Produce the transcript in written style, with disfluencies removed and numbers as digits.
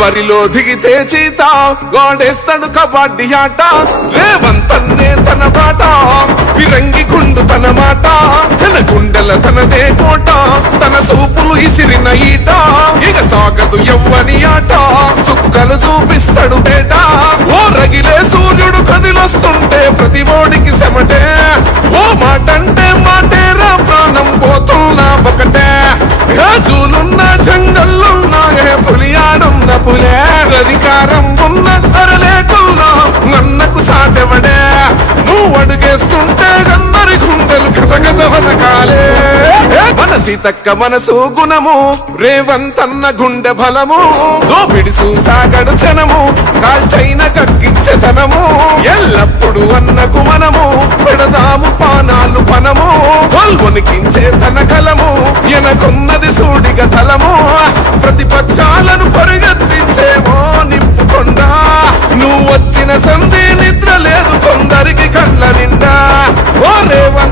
బరిలో దిగితే చీత వాడేస్తాడు కబడ్డీ ఆట రేవంతన్నే తన బాట విరంగి గుండు తన మాట జన గుండెల తనదే కోట తన సూపులు ఇసిరిన ఈట ఇక సాగదు ఎవ్వని ఆట సుక్కలు చూపిస్తాడు బేట ఓ రగిలే సూర్యుడు కదిలొస్తుంటే ప్రతి ఓడికి సెమటే ఓ మాటంటే మాటేరా ప్రాణం పోతున్నా ఒకటే రాజులున్న జంగల్లున్నా పులియాడున్న పులే అధికారం ఉన్న అరలేకున్నా నన్నకు సాటెవడే నువ్వు అడుగేస్తుంటే గందరి గుండెలు గజగజ వనకాలే మన సీతక్క మనసు గుణము రేవంతన్న గుండె బలము దోపిడి సాగడు జనము కాల్చైన కక్కించెతనము ఎల్లప్పుడు అన్నకు మనము పెడదాము పానాలు పనము వణికించే తన కలము ఎనకున్నది సూడిగ తలము ప్రతిపక్షాలను పరిగెత్తించేమో నిప్పుకొండా నువ్వు వచ్చిన సంధి నిద్ర లేదు కొందరికి కళ్ళ నిండా ఓ రేవంత్